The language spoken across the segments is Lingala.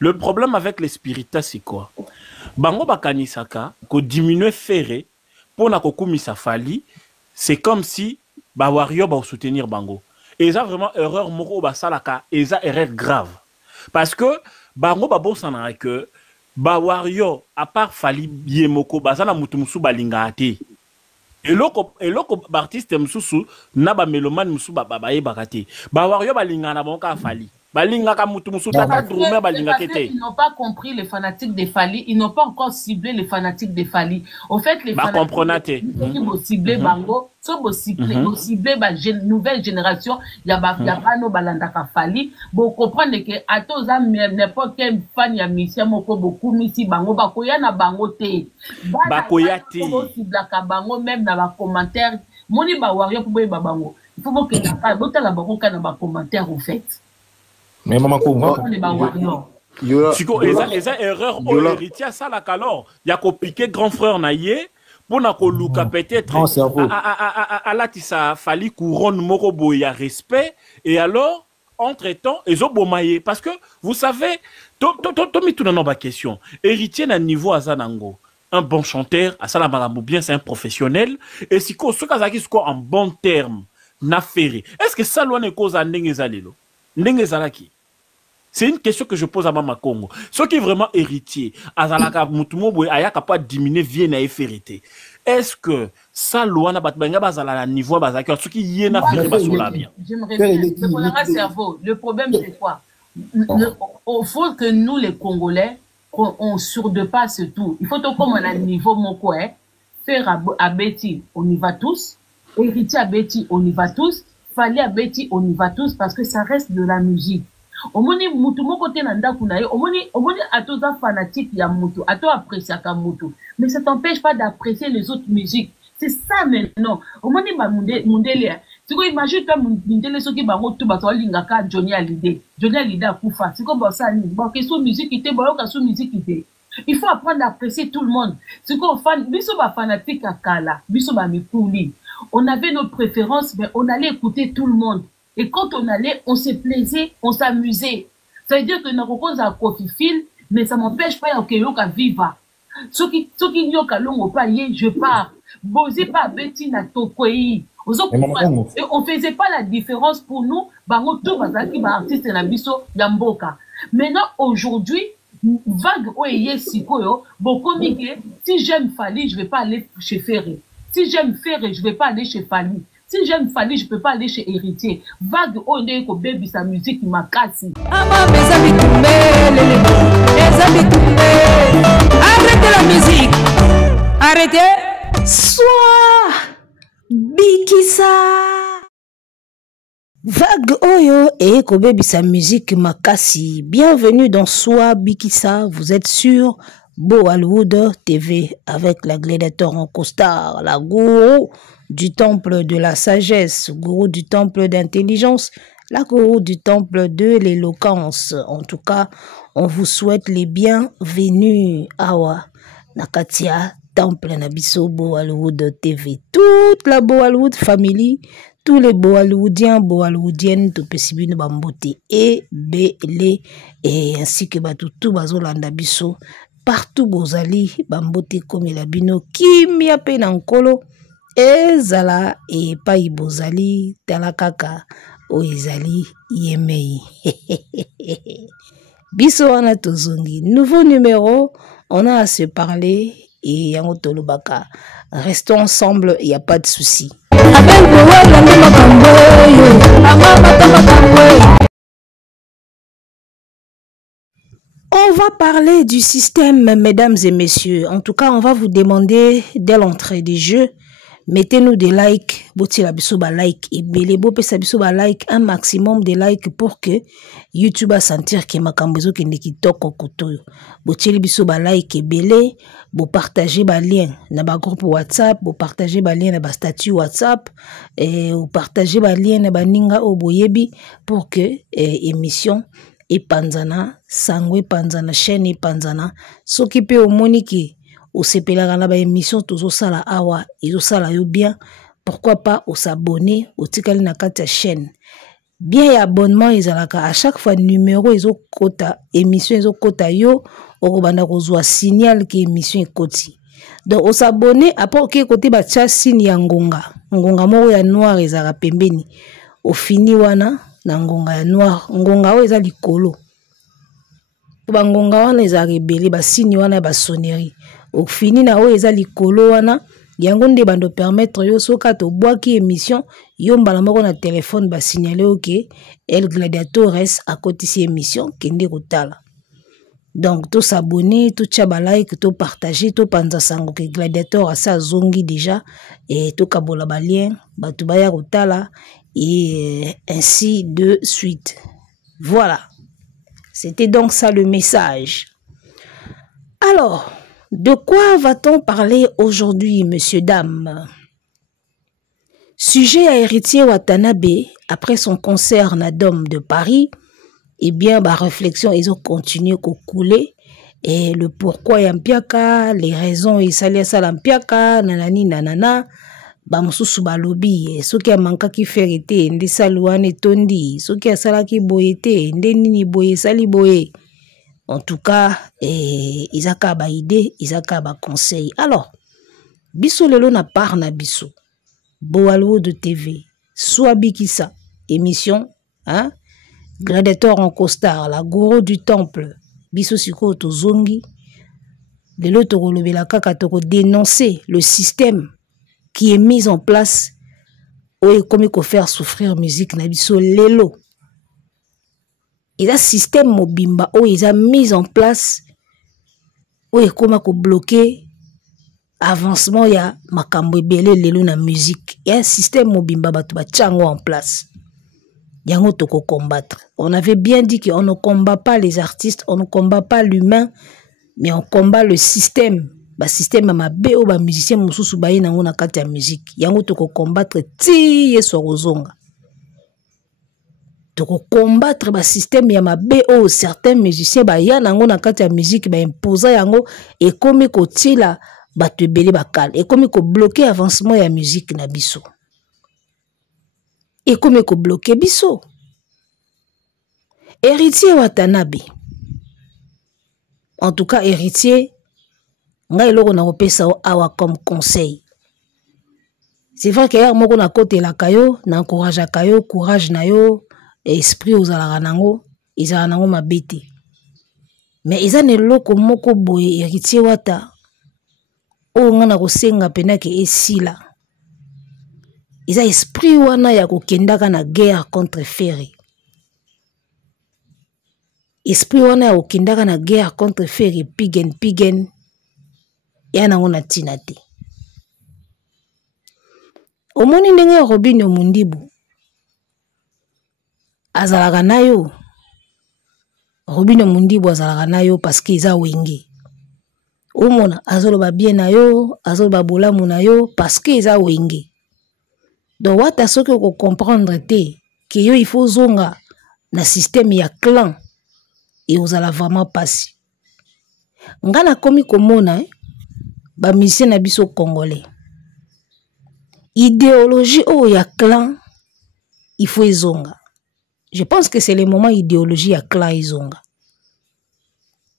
Le problème avec les spiritas, c'est quoi? Bango bakanisaka, ko diminuer ferré, pour na kokumisa fali, c'est comme si ba wario ba soutenir bango. Et ça vraiment erreur moko ba salaka, et ça erreur grave. Parce que bango ba bosana que ba wario à part fali yemoko ba sana mutumusu balinga ate. Et loko artiste mususu na ba mélomane musu ba yebaka te. Ba wario balinga na bango ka fali. Balinga ka mutumusu tata drumer balinga kete. Ils n'ont pas compris les fanatiques des Fali, ils n'ont pas encore ciblé les fanatiques des Fali. En fait, les fanatiques qui vont cibler Bango, sont ciblés la nouvelle génération, il y a pas no balandaka Fali. Bon comprendre que à tous n'importe quel fan ya mission moko beaucoup misi Bango bakoya na Bango te. Bakoya te. Ciblaka Bango même dans les commentaires, moni ba wario pour ba Bango. Il faut que la botala Bango kana ba commentaire au fait. Mais maman Siko eza erreur au héritier ça la calor ya ko piquer grand frère na ye pour na ko luka peut-être à la tisa fali couronne moko boya respect et alors entre-temps ezo bomaye parce que vous savez to mituna no ba question héritier na niveau azanango un bon chanteur asala marambo bien c'est un professionnel et siko sokazaki siko en bon terme na ferré est-ce que ça loin cause ndenge zalelo ndenge zalaki. C'est une question que je pose à Mama Congo. Ce qui est vraiment héritier, azalaka mutumo boy ayaka pas diminuer vie na efférité. Est-ce que ça loi na batbanga bazala na niveau bazaki ce qui yena fait ba sola bien. J'aimerais bien le cerveau. Le problème c'est quoi? Il faut que nous les Congolais on surdepasse tout. Il faut que comme on a un niveau moko faire à Betty, on y va tous. Héritier à Betty, on y va tous. Fallait à Betty, on y va tous parce que ça reste de la musique. Omoni mutu moko te na ndaku na ye omoni atoza fanatique ya mutu ato apprécier ka mutu mais ça t'empêche pas d'apprécier les autres musiques c'est ça maintenant omoni ba mundele siko imagine toi mundele soki bango tu ba linga ka Johnny Hallyday akufa siko ba ça ni ba question musique ite ba ka sous musique ite il faut apprendre à apprécier tout le monde siko fan biso ba fanatique akala biso ba mipuli on avait nos préférences mais on allait écouter tout le monde. Et quand on allait, on se plaisait, on s'amusait. Ça veut dire que nous avons un coffee mais ça m'empêche pas que yoka viva. Ce qui yoka longo pas je pars. Bosé pas beti na tokoyi. Et on faisait pas la différence pour nous. Bango tout bazaki ba artiste na biso yamboka. Maintenant aujourd'hui, vague oye sikoyo, bokomi que si j'aime Fali, je vais pas aller chez Ferré. Si j'aime Ferré, je vais pas aller chez Fali. Si j'aime Fali, je ne peux pas aller chez Héritier. Vague, on est comme baby, sa musique, il m'a cassé. Arrêtez la musique. Arrêtez. Soit Bikisa. Vague Oyo et Kobebi sa musique Makasi. Bienvenue dans Soit Bikisa. Vous êtes sur Bollywood TV avec la Gladiator en costard, la gourou du temple de la sagesse, gourou du temple d'intelligence, la gourou du temple de l'éloquence. En tout cas, on vous souhaite les bienvenus. Awa, Nakatia, temple Nabiso, Bollywood TV. Toute la Bollywood family, tous les Bollywoodiens, Bollywoodiennes, tout possible Bambote et Belé, et ainsi que tout Bazolanda Biso, partout Bozali, Bambote comme la Bino, Kimia Penankolo, Ezala et Pai Bozali, Talakaka, Oezali, Yemei. Biso wana tozongi. Nouveau numéro, on a à se parler et Yango Tolobaka. Restons ensemble, il n'y a pas de souci. On va parler du système, mesdames et messieurs. En tout cas, on va vous demander dès l'entrée du jeu, mettez-nous des likes, boti la biso ba like et belebo pe sa biso ba like un maximum de likes pour que YouTube a sentir que makambezo ke ndeki toko kotoyo. Boti la biso ba like et belé, bo partager ba lien na ba groupe WhatsApp, bo partager ba lien na ba statut WhatsApp et bo partager ba lien na ba ninga oboyebi pour que émission et panzana sangwe panzana chaîne et panzana s'occuper au moniki. Au sepelaka na ba émission tozo sala awa ezo sala yo bien, pourquoi pas au s'abonner au tikali na kati ya chaîne bien ya abonnement ezalaka à chaque fois numéro ezokota émission ezokota yo okobanda kozwa signal ki émission ekoti. Donc on s'abonner après ok côté ba tia signe ya ngonga moko ya noir ezala pembeni au fini wana na ngonga ya noir ngonga o eza likolo ba ngonga wana eza rebeli ba signe wana ba sonnerie au fini na o eza likolo wana yango nde bando permettre yo soka to boaki émission yo mbala moko na téléphone ba signaler OK El Gladiatores a kotisi émission kende kotala. Donc tout s'abonner, tout tchaba like, tout partager, tout panza sango que Gladiator a sa zongi déjà et tout kabola ba lien batu baya kotala et ainsi de suite. Voilà. C'était donc ça le message. Alors, de quoi va-t-on parler aujourd'hui, messieurs, dames? Sujet à Héritier Watanabe, après son concert Nadom de Paris, eh bien, ma réflexion, ils ont continué à couler. Et le pourquoi yampiaka, les raisons, ils s'allaient à l'ampiaka, nanani, nanana, bamususu balobi, ceux qui a manqué qui fait été, ndi salouane tondi, ceux qui a sala qui boyete, ndi nini boye, sali boye. En tout cas, ils ont ba idée, ils ont ba conseil. Alors, biso lelo na part na biso. Beau Hollywood TV, soit bikisa, émission, hein? Gladiator en costard, la gourou du temple, biso siko to zongi. Lelo to kolobela kaka to dénoncer le système qui est mis en place ou comme ko faire souffrir musique na biso lelo. Il a un système mobimba où ils ont mis en place où il comment ko bloquer avancement ya makambo belé lelo na musique. Il y a un système mobimba batu ba tchango en place. Yango toko combattre. On avait bien dit qu'on ne combat pas les artistes, on ne combat pas l'humain, mais on combat le système. Ba système ma béo ba musicien mususu ba ina ngona kati ya musique. Yango toko combattre ti yeso rozonga. Toko combattre ba système ya ma béo certains musiciens ba yana ngona kati ya musique ba imposer yango et comme ko tila ba te belé ba kal et comme ko bloquer avancement ya musique na biso. Et comme ko bloquer biso. Héritier Watanabe. En tout cas, héritier, nga eloko na opesa awa comme conseil. C'est vrai que hier moko na côté la kayo, na encourage kayo, courage na yo, esprit ozala nango, izala nango mabete. Mais izane loko moko boye héritier wata. O nga na kosenga penake esila. Ils ont esprit wana ya kokendaka na guerre contre Ferry. Esprit wana ya kokendaka na guerre contre Ferry pigen yana ngona tinate. Omoni ndenge Robinho Mundibu azalaka nayo. Robinho Mundibu azalaka nayo parce qu'ils a wenge. Omona azoloba bien na yo, azoloba bolamu na yo parce qu'ils a wenge. Donc, wata soki ko comprendre te que yo il faut zonga na système ya clan et ozala vraiment passi. Ngana komi komona ba musicien na biso congolais. Idéologie o ya clan il faut ezonga. Je pense que c'est le moment idéologie ya clan ezonga.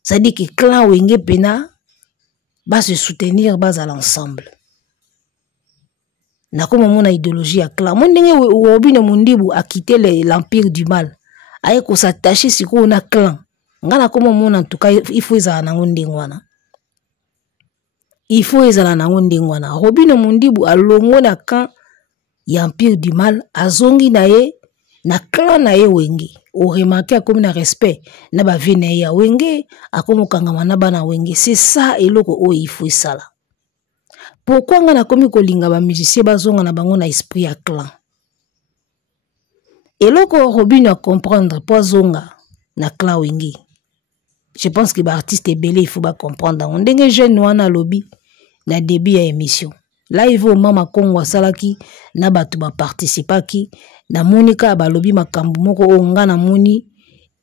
Ça dit que clan wenge pena va se soutenir bas à l'ensemble. Na comme mon idéologie à clan. Mon ndenge Robinho Mundibu a quitté l'empire du mal. Aye ko s'attacher si ko na clan. Ngana comme mon en tout cas il faut ezala na ngondengwana. Il faut ezala na ngondengwana. Robinho Mundibu a longo na camp ya empire du mal azongi na ye na clan na ye wenge. O remarquer comme na respect na ba vie na ya wenge akomo kangama na bana wenge. C'est ça eloko o il faut sala. Pourquoi nga na komi kolinga ba musicien bazonga na bango na esprit ya clan? Eloko Robinho a comprendre po zonga na clan wenge. Je pense que ba artiste belé il faut ba comprendre. On ndenge jeune wana lobby na début ya émission. Là il faut mama Kongo salaki na batu ba participaki na monika ba lobby makambu moko onga na moni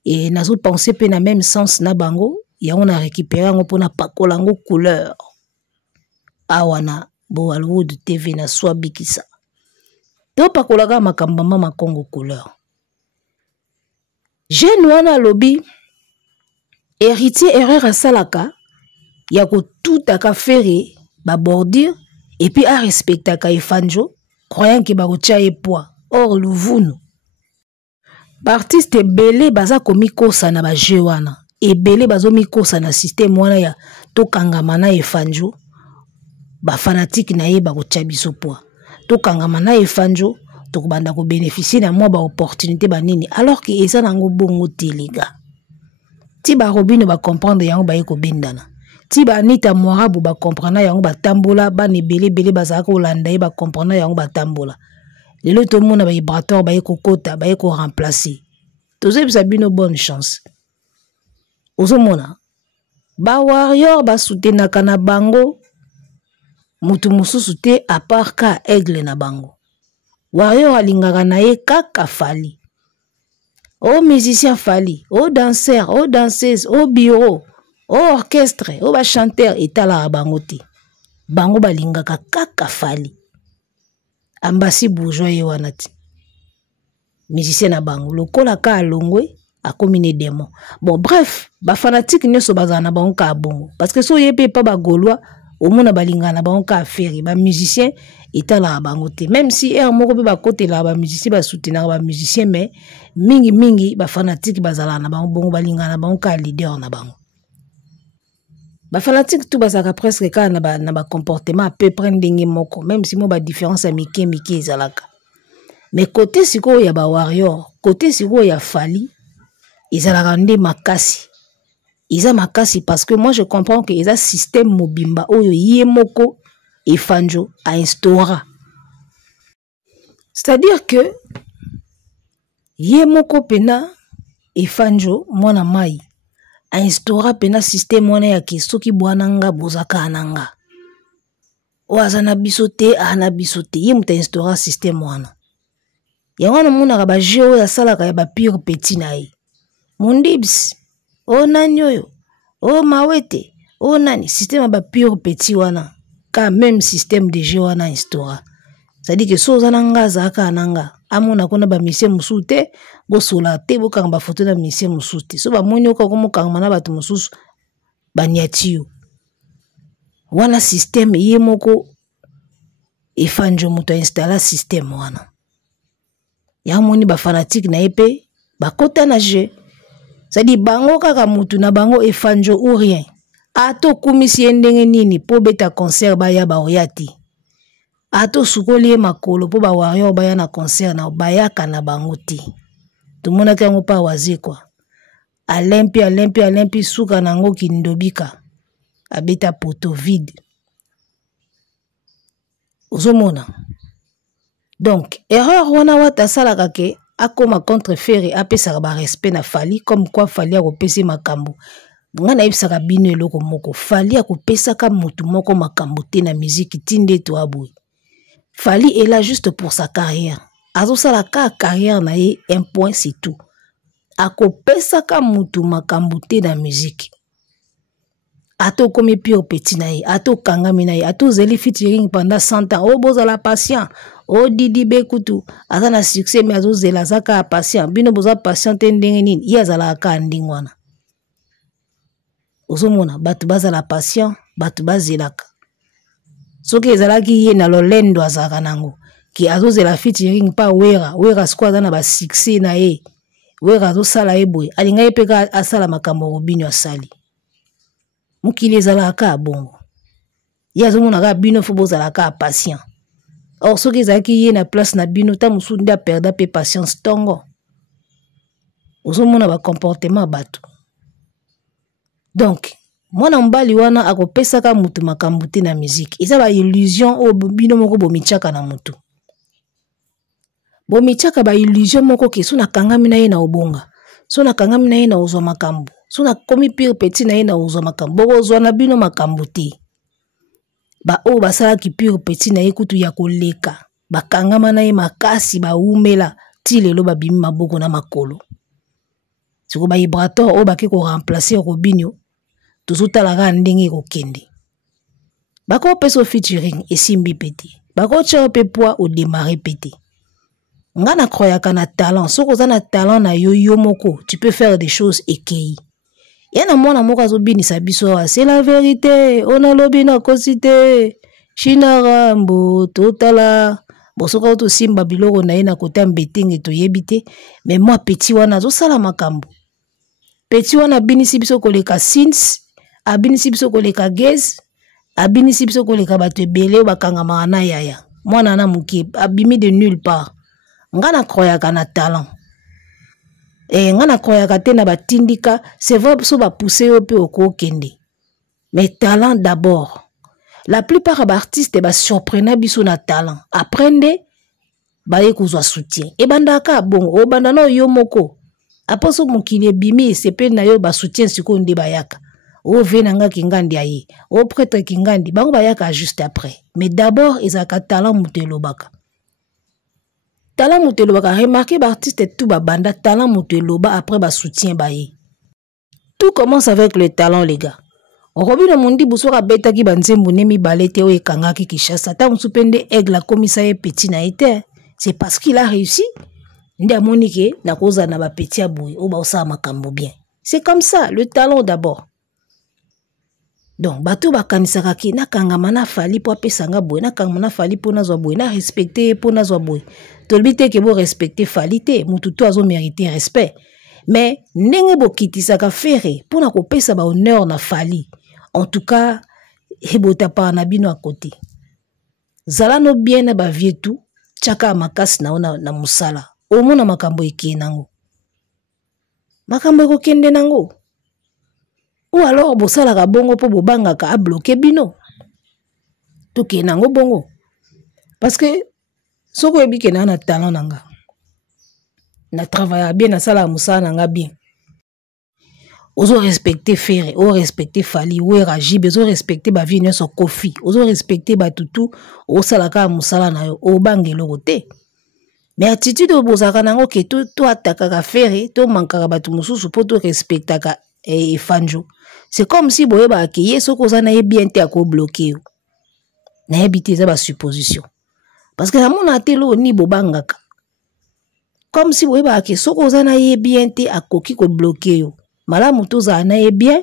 et nazo penser pe na même sens na bango ya on a récupéré ngo pona pakolango couleur. Awana Beau Hollywood TV na soit bikisa. To pakolaga makamba mama Kongo couleur. jeune wana lobby héritier erreur asalaka ya ko tout aka faire ba bordure et puis a respecta ka efanjo croyant que ba kotia e poids or luvunu artiste belé baza komi kosa na ba jeu wana ebele bazo mi kosa na système wana ya to kangama na efanjo ba fanatique na ye ba kotia biso poids to kangama na efanjo to banda ko bénéficier na moi ba opportunité ba nini alors que eza nango bongo telega ti ba robino ba comprendre yango ba yeko bendana ti ba Anita Morabu ba comprendre yango ba tambola ba ne belé bazaka kolanda ye ba comprendre yango ba tambola lelo to mona ba vibrateur ba yeko kota ba yeko remplacer tozo bisa bino bonne chance ozo mona ba warrior ba soutenaka na bango mutu mususu te à part ka aigle na bango warrior alingaka na ye kaka Fally au musicien Fally au danseur au danseuse au bureau au orchestre au ba chanteur etala bango te bango balingaka kaka Fally ambasi bourgeois ye wana ti musicien na bango lokola ka alongwe akomi ne démon bon bref ba fanatique nyonso bazana na bango ka bongo parce que so yepe pa ba gaulois au mona balinga na bango ka faire ba musicien etala bango te même si moko pe ba côté la ba musicien ba soutenir ba musicien mais mingi ba fanatique bazala na bango bongo balinga na bango ka leader na bango ba fanatique tout bazaka presque ka na ba comportement à peu près ndenge moko même si mo ba différence à mike ezalaka mais côté siko ya ba warrior côté siko ya Fally ezalaka nde makasi Isa makasi parce que moi je comprends que isa système mobimba oyo yemoko efanjo a instaura. C'est-à-dire que yemoko pena efanjo mwana mai a instaura pena système wana ya kisoki bwananga bozaka ananga. O azana bisote ana bisote yemuta instaura système wana. Ya wana muna ba jeo ya salaka ya ba pire petit na ye. Mondibs o nani oyo, o mawete, o nani, système ba pure petit wana, ka même système de jeu wana instaura. C'est-à-dire que so zananga zaka ananga, amona kona ba mission musute, bo sola te bo kanga ba photo na mission musute. So ba moni oka komo kanga mana batu mususu ba niatio. Wana système yemoko efanjo muto installa système wana. Ya moni ba fanatique na epe, ba kota na jeu. C'est-à-dire bango kaka mutu na bango efanjo ou rien. Ato kumisi ndenge nini po beta concert ba ya ba oyati. Ato sukoli makolo po ba warrior ba ya na concert na bayaka na bango ti. Tumona kango pa wazi kwa. Olympi suka nango kindobika. Abeta poto vide. Ozomona. Donc erreur wana wata salaka ke akoma contre-faire apesaka ba respect na Fally comme quoi Fally akopesa makambo ngana yebisaka bino eloko moko Fally akopesaka mutu moko makambo te na musique tinde to aboui Fally est là juste pour sa carrière azosala ka carrière na ye un point c'est tout akopesaka mutu makambo te na musique ato komi pire petit na ye ato kangami na ye ato zeli featuring pendant 100 ans o bozala patient o Didi Bekutu azana succès mais azo zela zaka patient bino boza patient ndenge nini ye azala ka ndingwana ozomona batu bazala patient batu bazelaka soki ezalaki ye na lolendo azaka nango ki azo zela featuring pa wera squad na ba succès na ye wera azo sala ye boy alinga ye peka asala makambo robinyo asali mukili ezalaka bongo ye azomona ka bino fo bozalaka patient. Or, ce qui est na place na bino, ta musu nda perda pe patience tongo. Ozomona ba comportement bato. Donc, mwana mbali wana akopesa ka mutu makambo te na musique. Eza ba illusion o bino moko bomichaka na mutu. Bomichaka ba illusion moko ke so na kangami na ye na obonga. So na kangami na ye na ozwa makambo. So na komi pire petit na ye na ozwa makambo. Boko ozwa na bino makambo te. Ba o basala ki pure petit na ekutu ya koleka bakangama na ye makasi ba umela ti lelo babimi maboko na makolo siko ba vibrateur o bake ko remplacer Robinho tozotala ka ndenge ko kende bako peso featuring esimbi peti bako tshao pe poa o démarrer peti Ngana croyaka na talent. Soko za na talent na yo moko, tu peux faire des choses ekei. Yana mwana moko azobinisa biso, c'est la vérité. On a lobi na kosite. Chinarambo totala. Bosoka oto simba biloko na ye na kota mbetenge to yebite. Mais moi petit wana zo sala makambo. Petit wana binisi biso koleka sins, abinisi biso koleka gez, abinisi biso koleka bato ebele bakanga mana yaya. Mwana na muke abimi de nulle part. Ngana croyaka na talent. Et ngana croyaka te na batindika, c'est vrai so ba pousser yo pe okokende. Mais talent d'abord. La plupart des artistes ba surprena biso na talent. Apprendre ba ye kozwa soutien. E bandaka bon, o bandana yo moko. Aposo mukili bimi sepe na yo ba soutien siko nde bayaka. O venanga kingandi aye. O prêtre kingandi bango bayaka juste après. Mais d'abord ezaka talent mutelobaka. Talent mutelobaka, remarquez l'artiste tout banda talent muteloba après ba soutien baye. Tout commence avec le talent les gars. Orobi na mundi busora beta ki banzembo nemi balete o ekangaki Kishasa ta musupende aigle komisa ye petit na été. C'est parce qu'il a réussi. Ndia monike na koza na ba petit aboui o ba osa makambo bien. C'est comme ça, le talent d'abord. Donc bato bakanisaka ki na kangama na fali po apesanga boy na kangama na fali po nazwa boy na respecter po nazwa boy. Tolbite ke bo respecter falite, mutu to azo mériter respect. Mais ndenge bo kitisaka fere pour na kopesa ba honneur na fali. En tout cas, ebota pa na bino à côté. Zala no bien na ba vietu, chaka makasi na ona na musala. Omona makambo eke nango. Makambo eko kende nango. Ou alors bosala ka bongo po bobanga ka a bloqué bino. Toke nango bongo. Parce que soko ebike na talent nanga. Na travailler bien na sala musala nanga bien. Ozo respecter Ferre, ozo respecter Fali, ozo Rajib, ozo respecter ba vie nyonso Kofi, ozo respecter ba tutu, ozo sala ka musala na yo, o bangelo kote. Mais attitude obozaka nango ke to atakaka Ferre, to mankaka batu mususu po to respectaka fanjo. C'est comme si boye ba akeye soko za na ye bien te ako bloquer yo. Na ebite za ba supposition. Parce que na mona telo ni bobangaka. Comme si boye ba akeye soko za na ye bien te akoki ko bloquer yo. Malamu to za na ye bien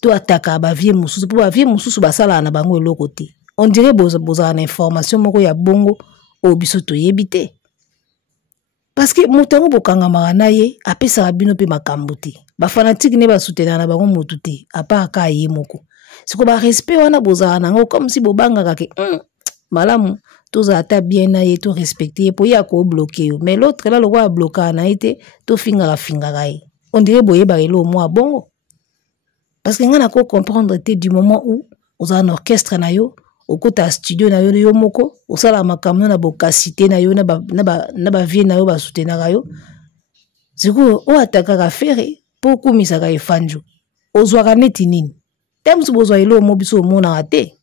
to ataka ba vie mususu po ba vie mususu basala na bango eloko te. On dirait boza na information moko ya bongo o biso to yebite. Parce que mutango bokanga marana ye apesa bino pe makambo te. Ba fanatique ne ba soutenir na bango mutu te apa ka ye moko. Siko ba respect wana boza na ngo comme si bobanga ka ke malamu to za ata bien na ye to respecter po ya ko bloquer yo. Mais l'autre là le roi bloquer na été to finga ye. On dirait boye ba elo moi bongo. Parce que ngana ko comprendre te du moment où on a un orchestre na yo, au kota studio na yo moko, o sala makamno na bokasité na yo na ba vie na yo ba soutenir yo. Ziko o ataka ka Ferre po kumisa ka efanjo. Ozwaka neti nini? Temsu bozwa elo mo biso mona ate.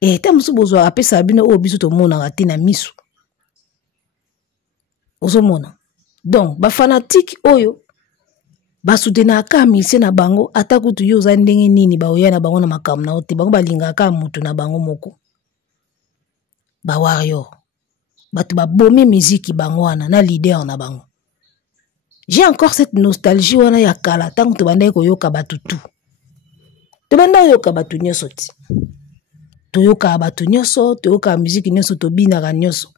Temsu bozwa apesa bino o biso to mona ate na misu. Ozo mona. Donc, ba fanatique oyo, ba soutena ka mise na bango, atakutu yo za ndenge nini ba oya na bango na makambo na ote, bango balinga ka mutu na bango moko. Ba warrior. Batu ba bomi musique bango wana na leader na bango. J'ai encore cette nostalgie wana ya kala tango to banda ko yoka batu tu. To banda yoka batu nyoso ti. To yoka batu nyoso, to yoka musique nyoso to bina ga nyoso.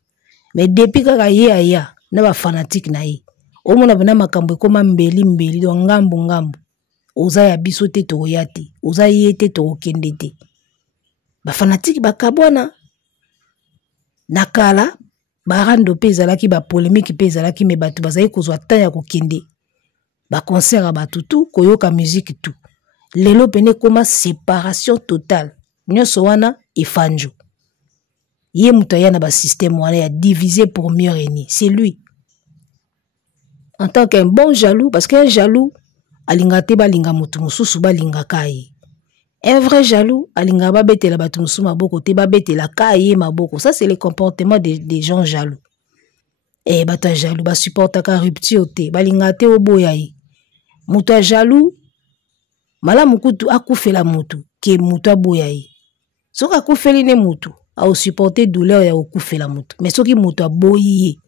Mais depuis kaka ye aya na ba fanatique na ye. Omona bana makambo ekoma mbeli do ngambu. Oza ya biso te to yate. Oza yete to kende te. Ba fanatique bakabwana. Nakala barando pe ezalaki ba polémique pe ezalaki me batu bazali kozwa ta ya kokende. Ba concert batu tout koyoka musique tout. Lelo pene koma séparation totale. Nyonso wana efanjo. Ye mutaya na ba système wana ya diviser pour mieux régner. C'est lui. En tant qu'un bon jaloux, parce qu'un jaloux, alingate balinga mutu mususu balinga kaye. Un vrai jaloux, alinga babete la batu musu maboko te babete la kaye maboko. Ça c'est le comportement des gens jaloux. Et bata jaloux ba supporta ka rupture te, balinga te oboyaye. Mutu jaloux, mala mukutu akufela mutu ke mutu aboyaye. Soka akufeli ne mutu, a supporter douleur ya okufela mutu mais soki mutu aboyi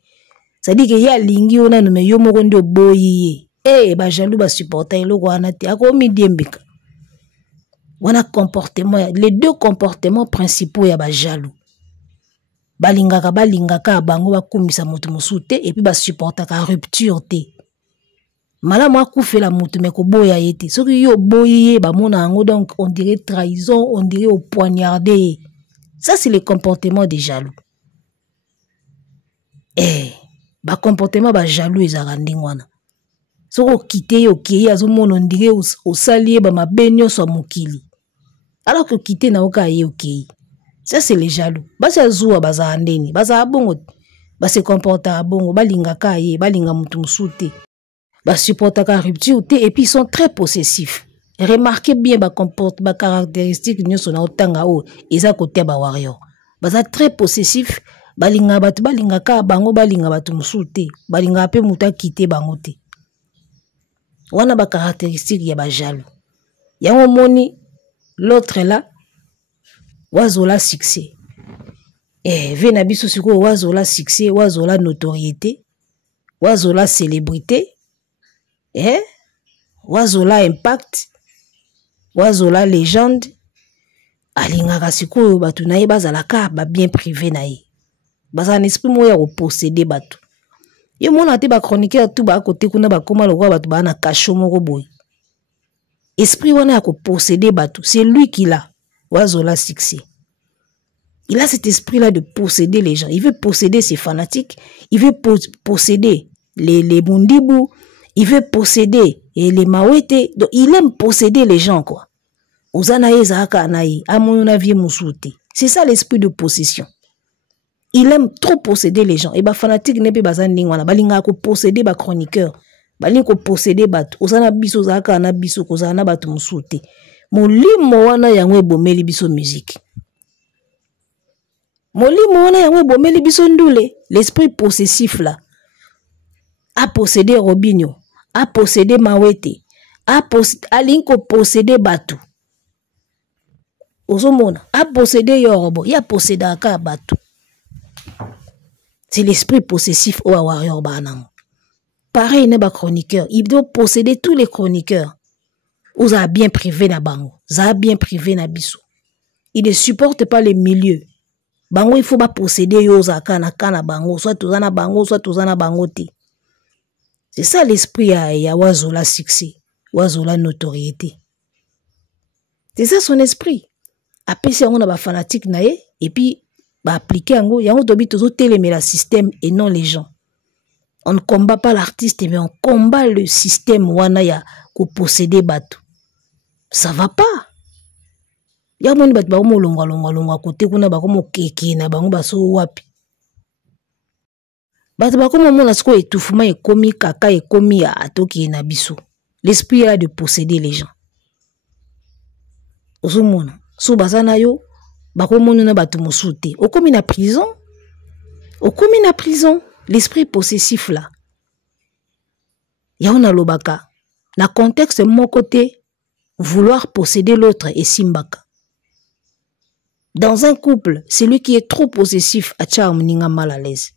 ça dit que ya lingi ona no me yo moko ndio boyi ba jaloux ba supporter eloko wana te akomi diembeka wana comportement les deux comportements principaux ya ba jaloux balingaka bango bakumisa mutu musute et puis ba supporter ka rupture te malamu akufela mutu me ko boya yete soki yo boyi ba mona ngo donc on dirait trahison on dirait au poignarder. Ça, c'est le comportement des jaloux. Ba comportement ba jaloux ezarandi ngwana. Soko kite yo kei azomono on dirait au salier ba mabenyo so mukili. Alors que kite na oka ye okei. Ça c'est les jaloux. Basa zuwa baza andeni, baza abongo. Ba se comporta abongo, balinga ka ye, balinga mutu musute. Ba supporta ka rupture te et puis ils sont très possessifs. Remarquez bien ba comporte ba caractéristiques nyoso na otanga o eza côté ba warrior. Baza très possessif, balinga batu balinga ka bango balinga batu musute, balinga pe muta quitter bango te. Wana ba caractéristiques ya ba jaloux. Yango moni l'autre là wazola succès. Vena biso siko wazola succès, wazola notoriété, wazola célébrité, wazola impact. Wazola légende alingaka sikoyo batu na ye bazalaka ba bien privé na ye baza un esprit moya ko posséder batu ye mona te ba chroniqueur tout ba côté kuna ba koma lokwa batu ba na kasho moko boy esprit wana ya ko posséder batu c'est lui qui l'a wazola succès il a cet esprit là de posséder les gens il veut posséder ses fanatiques il veut posséder les bundibu il veut posséder les mawete donc il aime posséder les gens quoi. C'est ça l'esprit de possession. Il aime trop posséder les gens. Et bah fanatique n'est pas bazan wana balinga ko posséder ba chroniqueur. Balinga ko posséder batu. Ozana biso zaka na biso kozana batu musuté. Molimo wana yango ebomeli biso musique. Molimo wana yango ebomeli biso ndule. L'esprit possessif là a possédé Robinho, a possédé Mawete, a possédé batu. Ozomona, a possédé Yorobo, il a possédé Aka Batu. C'est l'esprit possessif au warrior banang. Pareil, il n'est pas chroniqueur. Il doit posséder tous les chroniqueurs. Vous avez bien privé na bango. Vous avez bien privé na biso. Il ne supporte pas les milieux. Bango, il faut pas posséder Yozaka na kana bango. Soit tozana bango, soit tozana bango te. C'est ça l'esprit ya wazola succès. Wazola notoriété. C'est ça son esprit. Après, si on a des fanatiques, et puis, appliquer en gros, il y a un téléméla le système et non les gens. On ne combat pas l'artiste, mais on combat le système wanaya pour posséder batu. Ça va pas. Il y a un monde qui longa côté kuna ba komo keke na bango baso wapi. Ba komo mona sko étouffement et komi kaka et komi atoki na biso. L'esprit là de posséder les gens. Ozomona. So bazana yo bakomono na batu musute okomi na prison l'esprit possessif là ya on a lobaka na contexte mon côté vouloir posséder l'autre et simbaka dans un couple celui qui est trop possessif a tcha mninga mal à l'aise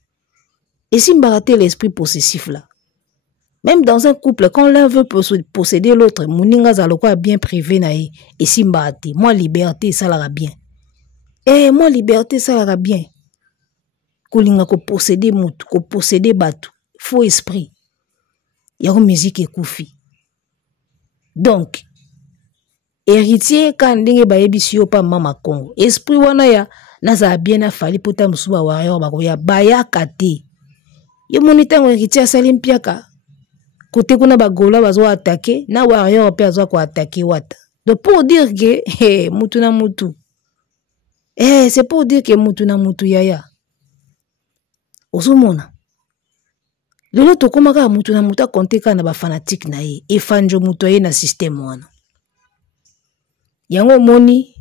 et simbaka l'esprit possessif là même dans un couple, quand l'un veut posséder l'autre, Mouninga Zaloko bien privé naï et Simbati. Moi, liberté, ça l'ira bien. Moi, liberté, ça l'ira bien. Koulinga ko posséder moutou, ko posséder batou. Faux esprit. Y'a une musique et koufi. Donc, héritier, quand ndenge ba yebisio pa mama Congo. Esprit wana ya, naza bien afali pota msuba warrior bako ya baya kate. Yo monitango héritier salimpiaka. Côté qu'on a bagola bazo attaquer na warrior pe azo ko attaquer wata donc pour dire que mutu na mutu c'est pour dire que mutu na mutu yaya ozomona lelo to komaka mutu na mutu compter kana ba fanatique na ye e fanjo mutu ye na système wana yango moni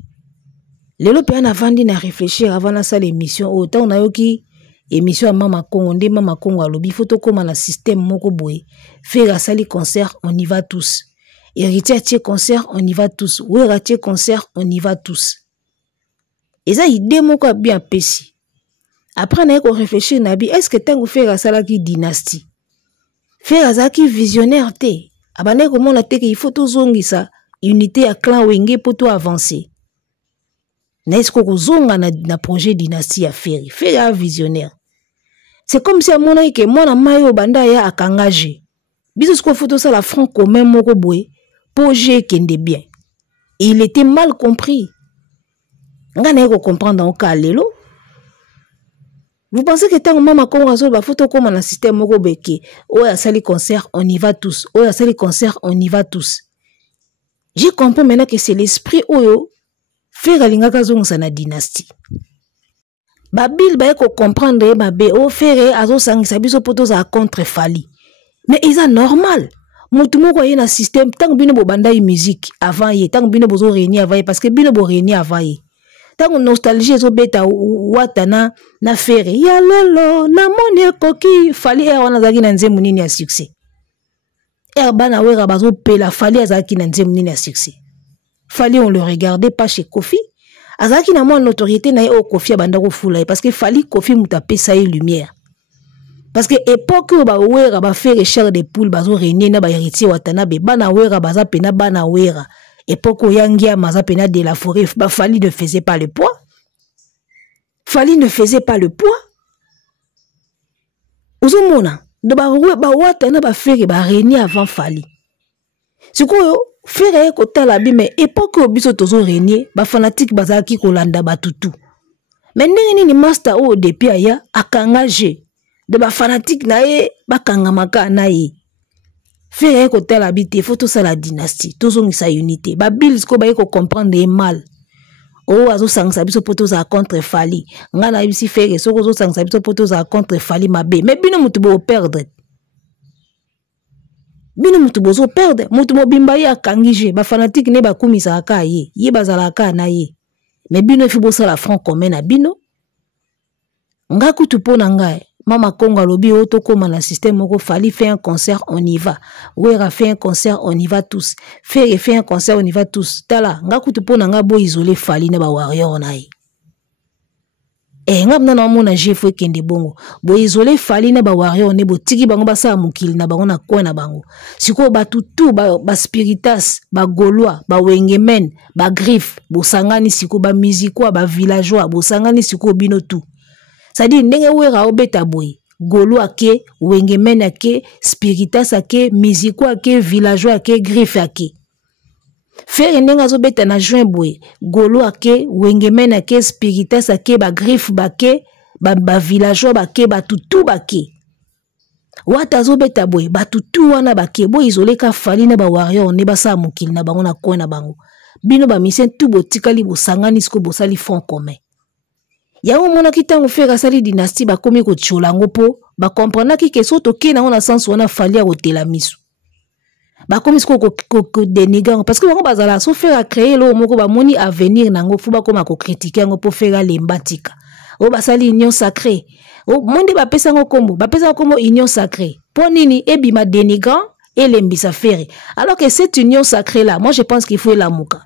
lelo pe na vandi na réfléchir avant na salle émission autant na yoki émission à Mama Congo, nde Mama Congo alobi faut comme na système moko boye faire sali concert on y va tous héritier concert on y va tous ouera concert on y va tous Et ça, idée moko bien pessi. Après, on a réfléchi, est-ce que tant que faire ça qui dynastie? Faire ça qui visionnaire te. Abane comment on il faut tout zongi ça. Unité à clan wenge pour tout avancer. N'est-ce que zonga na projet dynastie à faire? Faire un visionnaire. C'est comme si à mon avis que moi na mayo banda ya akangage. Biso ce qu'on faut tout ça la front commun moko boy. Projet kende bien. Il était mal compris. Ngana yeko comprendre en cas lelo. Vous pensez que tant que maman comme raso ba photo comme un système moko beke. Oh ya sali concert, on y va tous. Oh ya sali concert, on y va tous. J'ai compris maintenant que c'est l'esprit oyo faire alinga kazonga sana dynastie. Babil ba yeko comprendre babe o faire azo sangisa biso poto za contre Fali. Mais ils sont normal. Mutu moko yena système tant que bino bo banda musique avant ye tant que bino bozo réunir avant parce que bino bo réunir avant ye. Tant nostalgie zo beta watana na fere ya lelo na moni koki Fali wana zaki na nzemu nini ya succès. Bana wera bazo pela Fali zaki na nzemu nini ya succès. Fali on le regardait pas chez Kofi. Azaki na mon notoriété na o Kofi banda ko fula parce que Fali Kofi muta pesa ye lumière. Parce que époque où ba wera ba faire chair de poule bazo régner na ba héritier watana be bana wera baza pena bana wera. Époque où Yangia Mazapena de la forêt, Fali ne faisait pas le poids. Fali ne faisait pas le poids. Ozomona, de ba wata na ba faire ba régner avant Fali. C'est quoi faire kota la bi mais époque où biso tozo régner, ba fanatique bazaki kolanda batutu. Mais ndenge ni master o depuis aya akangage de ba fanatique na ye ba kangamaka na ye. Faire côté l'habité, faut tout ça la dynastie, tout ça sa unité. Ba bills ko ba ko comprendre mal. O azo sangsa biso poto za contre Fali. Ngana bisi faire so ko zo sangsa biso poto za contre Fali mabe. Mais bino mutu bo perdre. Bino mutu bo zo perdre. Mutu bo bimba ya kangije, ba fanatique ne ba kumisa aka ye. Ye bazala ka na ye. Mais bino fi bo ça la franc commun na bino. Nga kutu pona ngai. Mama Kongo lobi auto comme un système moko Fali fait un concert on y va. Wera fait un concert on y va tous. Fait un concert on y va tous. Tala nga kutu pona nga bo isolé Fali na ba warrior nae. Nga mna na mona jefo kende bongo. Bo isolé Fali na ba warrior ne bo tiki bango ba sa mukili na bango na coin na bango. Siko ba tutu ba spiritas, ba gaulois, ba wengemen, ba griffe, bo sangani siko ba musicois, ba villageois, bo sangani siko bino tout. C'est-à-dire, ndenge wera obeta boy, golo ake, wengemen ake, spiritas ake, musico ake, villageois ake, griffe ake. Faire ndenge azobeta na joint boy, golo ake, wengemen ake, spiritas ake, ba griffe bake, ba villageois bake, ba tutu bake. Wata azobeta boy, ba tutu wana bake, boy isolé ka Fali na ba warrior ne ba sa mukili na bango na coin na bango. Bino ba misen tout botikali bo sangani sko bo sali fond commun. Yango mona kitango faire sali dynastie ba komi ko tcholango po ba comprendre ki ke soto ke na ona sens wana Fali a hotela misu ba komi ko dénigrer parce que bango bazala so faire créer lo moko ba moni avenir nango fu ba koma ko critiquer ngo po faire lembatika o ba sali union sacrée o monde ba pesa ngo kombo union sacrée po nini ebima dénigrant et lembisa faire alors que cette union sacrée là moi je pense qu'il faut la muka.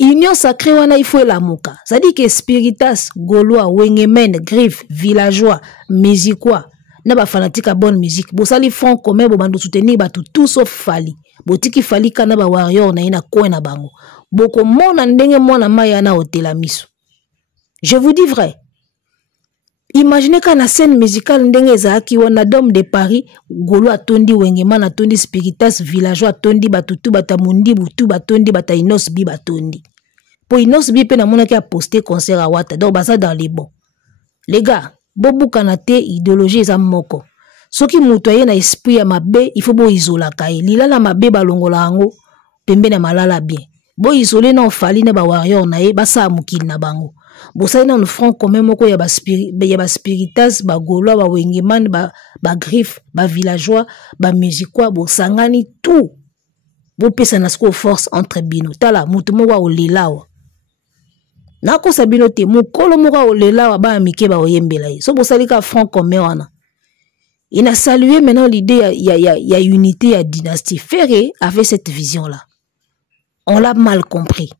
Union sacrée wana il faut la muka. Ça dit que spiritas, gaulois, wengemen, griffe, villageois, musicois, na ba fanatique à bonne musique. Bo sali fond commun bo bando soutenir ba tout sauf Fali. Bo tiki Fali kana ba warrior na ina coin na bango. Bo ko mona ndenge mona maya na hotela misu. Je vous dis vrai. Imaginez qu'à la scène musicale ndenge ezaki wana Dôme de Paris, golo atondi wengeman atondi spiritas villageois atondi batutu batamundi butu batondi bata inos bi batondi. Po inos bi pe na mona ki a posté concert à Wata. Donc basa dans les bons. Les gars, bobu kanate idéologie za moko. Soki mutu aye na esprit ya mabe, il faut bo isola kai. Lila la mabe balongola ango pembe na malala bien. Bo isolé na Fali na ba warrior na ye basa mukili na bango. Bosa ina front commun moko ya ba spiritas ba gaulois ba wengeman ba griffe ba villageois ba musicois bo sangani tout bo pesa na sko force entre bino tala mutu mo wa olelawa na ko sabino te mukolo mo wa olelawa ba mike ba oyembela so bo salika front commun wana il a salué maintenant l'idée ya unité ya dynastie Ferré avait cette vision là on l'a mal compris.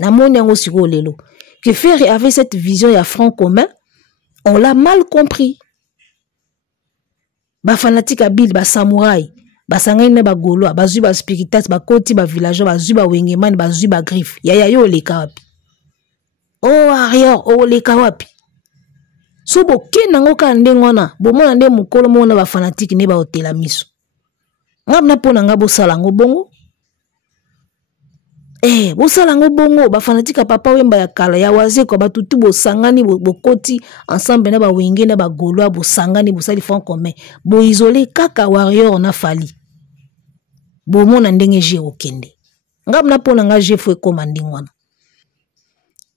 Na moni yango siko lelo. Que Ferré avait cette vision ya front commun, on l'a mal compris. Ba fanatique à Bill, ba samouraï, ba sangane ba gaulois, ba zui ba spiritas, ba koti ba villageois, ba zui ba wengeman, ba zui ba griffe. Ya yo leka wapi. Oh arrière, oh leka wapi. So bo kenango ka ndengona, bo mona nde mukolo mona ba fanatique ne ba hotela miso. Ngam na pona ngabo salango bongo. Bosalango bongo, ba fanatique papa wemba ya kala ya waze ko ba tutu bo sangani bo koti ensemble na ba wenge na ba gaulois bo sangani bo sali front commun. Bo isolé kaka warrior na fali. Bo mona ndenge je okende. Ngam na pona nga je fwe komandi ngwana.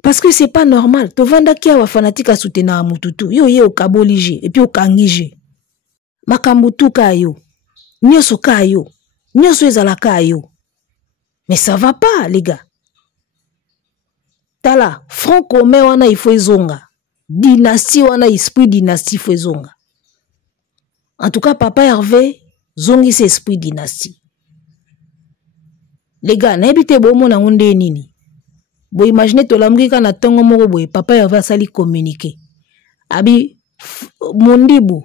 Parce que c'est pas normal. To vanda kia wa fanatique a soutenir mututu. Yo ye okabolije et puis okangije. Makambutu ka yo. Nyoso ka yo. Nyoso ezala ka yo. Mais ça va pas, les gars. Tala, front commun wana il faut zonga. Dynastie wana esprit dynastie faut zonga. En tout cas, papa Hervé, zongi c'est esprit dynastie. Les gars, n'habitez bon mon onde nini. Bo imaginez to lamrika na tongo moko boy, papa Hervé a sali communiquer. Abi Mondibu,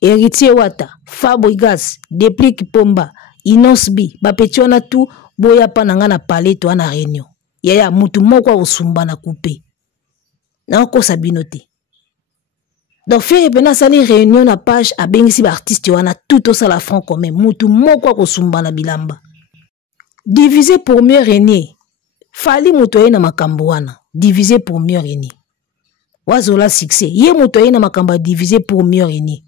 Héritier Wata, Fabrigas, Déplique Pomba, Inosbi, Bapetiona tout. Boya pananga na palais to na réunion. Yaya mutu moko osumba na coupé. Na ko sabinote. Donc faire pena sali réunion na page a bengisi ba artiste wana tout au sala front commun. Mutu moko osumba na bilamba. Diviser pour mieux régner. Fali mutu na makambo wana. Diviser pour mieux régner. Wazola succès. Ye mutu na makamba diviser pour mieux régner.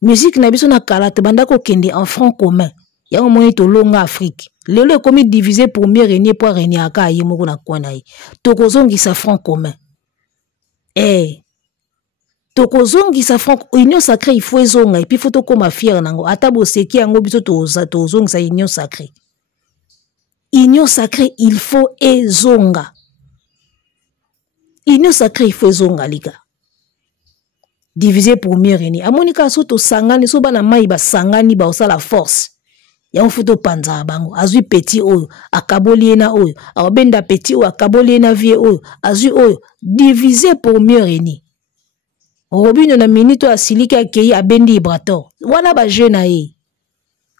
Musique na biso na kala te bandako kende en front commun. Yango moni to longa Afrique. Lelo komi divisé pour mieux régner pour régner aka yemoko na kwana yi. Tokozongi sa front commun. Tokozongi sa front union sacrée il faut ezonga et puis faut to koma fier nango. Ata bo seki yango biso tozongi sa union sacrée. Union sacrée il faut ezonga. Union sacrée il faut ezonga les gars. Divisé pour mieux régner. Amonika so to sangani so bana mai ba sangani ba osala force. Yon photo panza bango azui petit oyo akaboli na oyo abenda petit oyo akaboli na vie oyo azui oyo diviser pour mieux régner. Robino na minito asilika kei abendi Ibrator wana ba jeune ye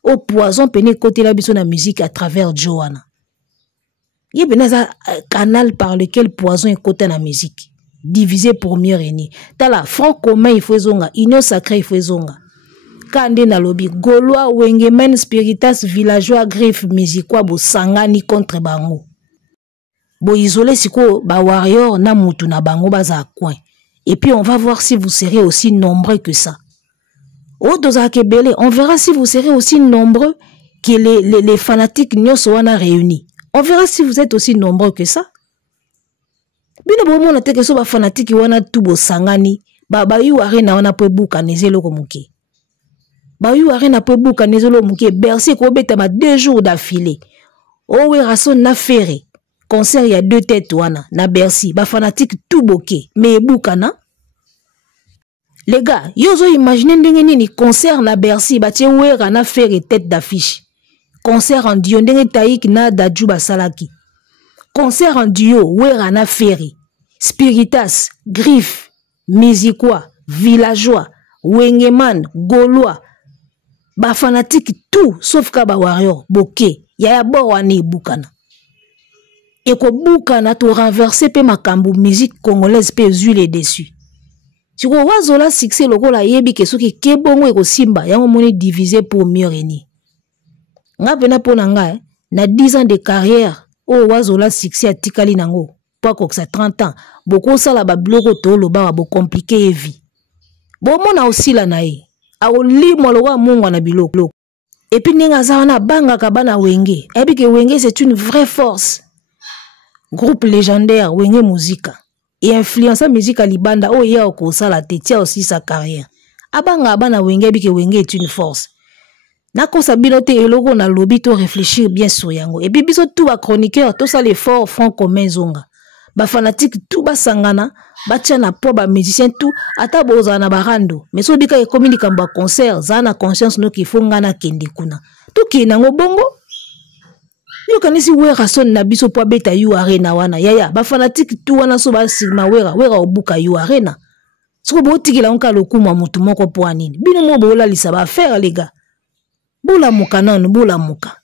au poison pene côté la biso na musique à travers Joanna. Ye benaza canal par lequel poison est côté na musique. Diviser pour mieux régner. Tala front commun il faut zonga, union sacrée il faut zonga. Kande na lobi gaulois wengemen spiritas villageois griffe musicois bo sangani contre bango bo isolé siko ba warrior na mutu na bango baza coin et puis on va voir si vous serez aussi nombreux que ça. O doza kebele on verra si vous serez aussi nombreux que les fanatiques nyos wana réunis. On verra si vous êtes aussi nombreux que ça. Bino bo mona teke so ba fanatiques wana tout bo sangani ba yu arena wana po buka nezelo komuke. Ba yu arena po buka nezelo muke Bercy ko betama 2 jours d'affilée. Oh oui rason na ferré. Concert il y a 2 têtes wana na Bercy ba fanatique tout boké mais buka na. Les gars, yozo imaginez ndenge nini concert na Bercy ba tie wera na ferré tête d'affiche. Concert en duo ndenge Taïk na Dadju basalaki. Concert en duo wera na ferré. Spiritas, Griffe, Musicois, Villageois, Wengeman, Gaulois. Ba fanatique tout sauf ka ba warrior boké ya bo wane bukana et ko bukana to renverser pe makambu musique congolaise pe huile dessus tu ko wazola succès lokola yebi ke soki ke bongo ko simba yango moni diviser pour mieux régner nga pena pona nga na 10 ans de carrière o wazola succès atikali nango poko ça 30 ans boko sala ba bloko to lo ba bo compliqué vie bo mona aussi la nae aoli molowa mungu na biloko et puis nenga zawana banga kabana wenge ebi ke wenge c'est une vraie force groupe légendaire wenge musique et influencer musique à libanda o ya ko sala tetia aussi sa carrière abanga bana wenge ebi ke wenge est une force na ko sabinote eloko na lobby to réfléchir bien sur yango et puis biso tout ba chroniqueur tout ça l'effort front commun zonga ba fanatique tout ba sangana ba tiana po ba musicien tout ata boza na barando mais so bika e communique ba concert za na conscience no ki fonga na kende kuna tout ki nango bongo Yo kanisi wera son na biso po beta yu arena wana yaya ba fanatique tu wana so ba sima wera obuka yu arena. Soko bo tikila onka lokuma mutu moko po anini. Bino mo bo la lisa ba faire les gars. Bola muka nanu bola muka.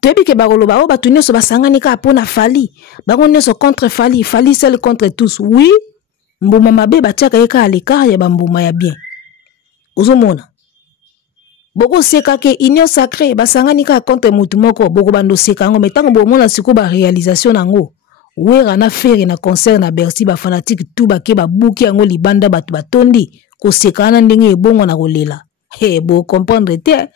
Tebi ke bagolo ba o ba tunyo so ba sangani ka pona Fally. Bango nyoso contre Fally, Fally seul contre tous. Oui, mbuma mabe ba tiaka eka à l'écart ya bambuma ya bien. Ozomona. Boko seka ke union sacrée basangani ka contre mutu moko boko bando seka ngo metango bo mona siko ba réalisation nango wera na faire na concert na Bercy ba fanatique tout ba ke ba buki yango libanda batu batondi ko seka na ndenge ebongo na kolela bo comprendre te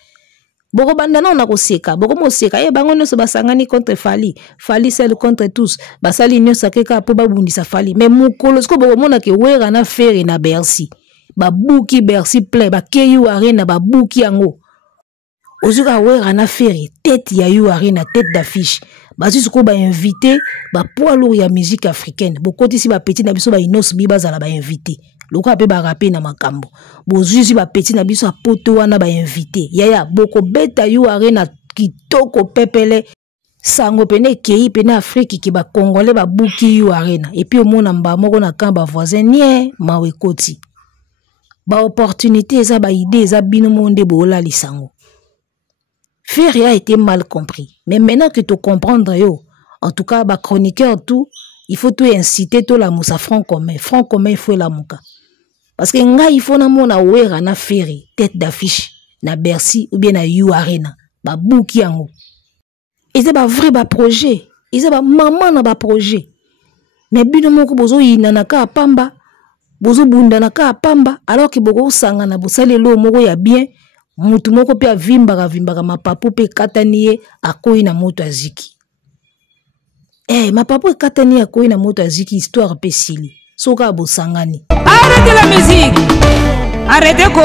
boko banda na ko seka boko mo seka bango no so basangani contre Fally seul contre tous basali union sacrée ka po ba bundisa Fally mais mukolo siko boko mona ke wera na faire na Bercy ba buki Bercy plein ba ke yu arena ba buki yango ozuka wera na faire tête ya yu arena tête d'affiche bazu suko ba invité ba poids lourd ya musique africaine bokoti si ba petit na biso ba inos bi bazala ba invité loko ape ba rapper na makambo bozu si ba petit na biso apoto wana ba invité yaya boko beta yu arena kitoko pepele sango pene kei pene Afrique ki ba congolais ba buki yu arena et puis omona mba moko na kamba voisin nie mawe koti ba opportunité eza ba idée eza bino monde bola lisango. Faire a été mal compris. Mais maintenant que tu comprendre yo, en tout cas ba chroniqueur tout, il faut tout inciter tout la moussa franc commun. Franc commun il faut la mouka. Parce que nga il faut na mona wera na faire tête d'affiche na Bercy ou bien na yu arena ba buki yango. Ils ba vrai ba projet, ils ba maman na ba projet. Mais bino moko bozo yina ka pamba. Bozo bunda na ka pamba alors que boko sanga na bosale lo moko ya bien mutu moko pe vimbaka mapapu pe kataniye akoi na moto aziki mapapu kataniye akoi na moto aziki histoire pe sili soka bosangani. Arrêtez la musique, arrêtez ko